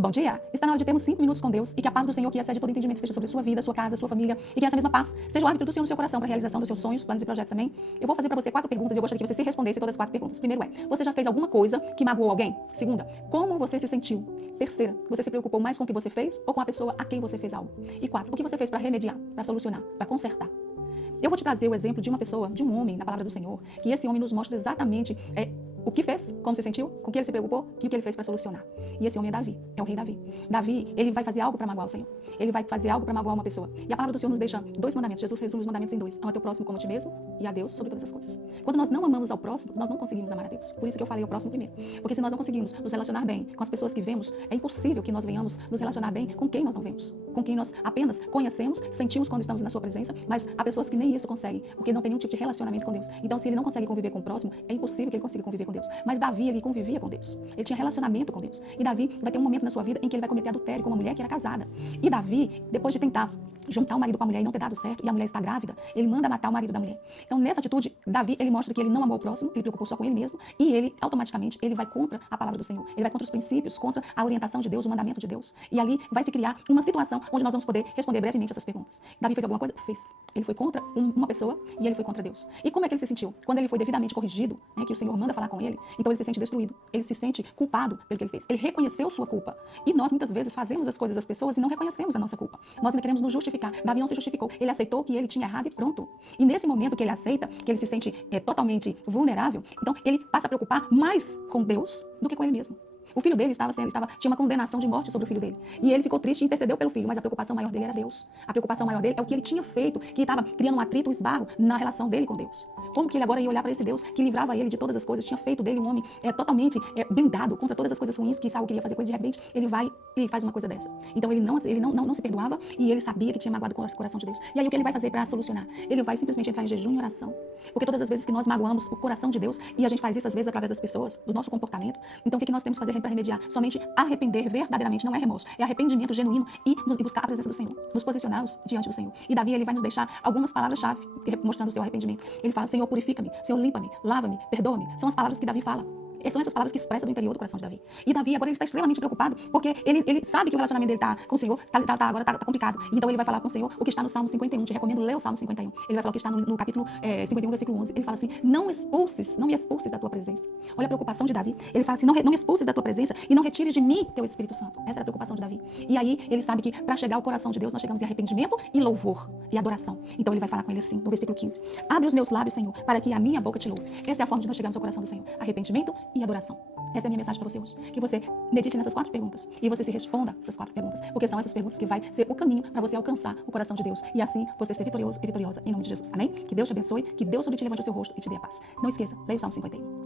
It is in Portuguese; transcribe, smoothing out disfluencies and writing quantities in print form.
Bom dia! Está na hora de termos 5 minutos com Deus e que a paz do Senhor, que excede todo entendimento, esteja sobre a sua vida, sua casa, sua família e que essa mesma paz seja o árbitro do Senhor no seu coração para a realização dos seus sonhos, planos e projetos, amém? Eu vou fazer para você 4 perguntas e eu gostaria que você se respondesse todas as 4 perguntas. Primeiro você já fez alguma coisa que magoou alguém? Segunda, como você se sentiu? Terceira, você se preocupou mais com o que você fez ou com a pessoa a quem você fez algo? E 4, o que você fez para remediar, para solucionar, para consertar? Eu vou te trazer o exemplo de uma pessoa, de um homem, na palavra do Senhor, que esse homem nos mostra exatamente o que fez, como se sentiu, com o que ele se preocupou e o que ele fez para solucionar. E esse homem é Davi, é o rei Davi. Davi, ele vai fazer algo para magoar o Senhor. Ele vai fazer algo para magoar uma pessoa. E a palavra do Senhor nos deixa 2 mandamentos. Jesus resume os mandamentos em 2. Ama teu próximo como a ti mesmo e a Deus sobre todas as coisas. Quando nós não amamos ao próximo, nós não conseguimos amar a Deus. Por isso que eu falei ao próximo primeiro. Porque se nós não conseguimos nos relacionar bem com as pessoas que vemos, é impossível que nós venhamos nos relacionar bem com quem nós não vemos. Com quem nós apenas conhecemos, sentimos quando estamos na sua presença, mas há pessoas que nem isso conseguem, porque não tem nenhum tipo de relacionamento com Deus. Então, se ele não consegue conviver com o próximo, é impossível que ele consiga conviver com Deus. Mas Davi, ele convivia com Deus. Ele tinha relacionamento com Deus. E Davi vai ter um momento na sua vida em que ele vai cometer adultério com uma mulher que era casada. E Davi, depois de tentar juntar o marido com a mulher e não ter dado certo, e a mulher está grávida, ele manda matar o marido da mulher. Então, nessa atitude, Davi, ele mostra que ele não amou o próximo, ele preocupou só com ele mesmo, e ele, automaticamente, ele vai contra a palavra do Senhor. Ele vai contra os princípios, contra a orientação de Deus, o mandamento de Deus. E ali vai se criar uma situação onde nós vamos poder responder brevemente essas perguntas. Davi fez alguma coisa? Fez. Ele foi contra uma pessoa e ele foi contra Deus. E como é que ele se sentiu? Quando ele foi devidamente corrigido, que o Senhor manda falar com ele, então ele se sente destruído. Ele se sente culpado pelo que ele fez. Ele reconheceu sua culpa. E nós, muitas vezes, fazemos as coisas das pessoas e não reconhecemos a nossa culpa. Nós ainda queremos nos justificar. Davi não se justificou. Ele aceitou que ele tinha errado e pronto. E nesse momento que ele aceita, que ele se sente totalmente vulnerável, então ele passa a preocupar mais com Deus do que com ele mesmo. O filho dele tinha uma condenação de morte sobre o filho dele. E ele ficou triste e intercedeu pelo filho, mas a preocupação maior dele era Deus. A preocupação maior dele é o que ele tinha feito, que estava criando um atrito, um esbarro na relação dele com Deus. Como que ele agora ia olhar para esse Deus que livrava ele de todas as coisas, tinha feito dele um homem totalmente blindado contra todas as coisas ruins que Saul queria fazer com ele, de repente ele vai e faz uma coisa dessa. Então ele não se perdoava e ele sabia que tinha magoado o coração de Deus. E aí o que ele vai fazer para solucionar? Ele vai simplesmente entrar em jejum e oração. Porque todas as vezes que nós magoamos o coração de Deus, e a gente faz isso às vezes através das pessoas, do nosso comportamento, então o que nós temos que fazer para remediar? Somente arrepender verdadeiramente, não é remorso, é arrependimento genuíno e buscar a presença do Senhor, nos posicionarmos diante do Senhor. E Davi, ele vai nos deixar algumas palavras-chave mostrando o seu arrependimento. Ele fala: Senhor, purifica-me, Senhor, limpa-me, lava-me, perdoa-me. São as palavras que Davi fala. São essas palavras que expressam do interior do coração de Davi. E Davi agora ele está extremamente preocupado, porque ele sabe que o relacionamento dele está com o Senhor agora está complicado. Então ele vai falar com o Senhor o que está no Salmo 51. Te recomendo ler o Salmo 51. Ele vai falar o que está no capítulo 51, versículo 11. Ele fala assim: não me expulses da tua presença. Olha a preocupação de Davi. Ele fala assim: não me expulses da tua presença e não retires de mim teu Espírito Santo. Essa era a preocupação de Davi. E aí ele sabe que para chegar ao coração de Deus nós chegamos em arrependimento e louvor e adoração. Então ele vai falar com ele assim, no versículo 15: abre os meus lábios, Senhor, para que a minha boca te louve. Essa é a forma de nós chegarmos ao coração do Senhor: arrependimento e adoração. Essa é a minha mensagem para você hoje. Que você medite nessas 4 perguntas e você se responda essas 4 perguntas, porque são essas perguntas que vai ser o caminho para você alcançar o coração de Deus e assim você ser vitorioso e vitoriosa em nome de Jesus. Amém? Que Deus te abençoe, que Deus sobre ti levante o seu rosto e te dê a paz. Não esqueça, leia o Salmo 51.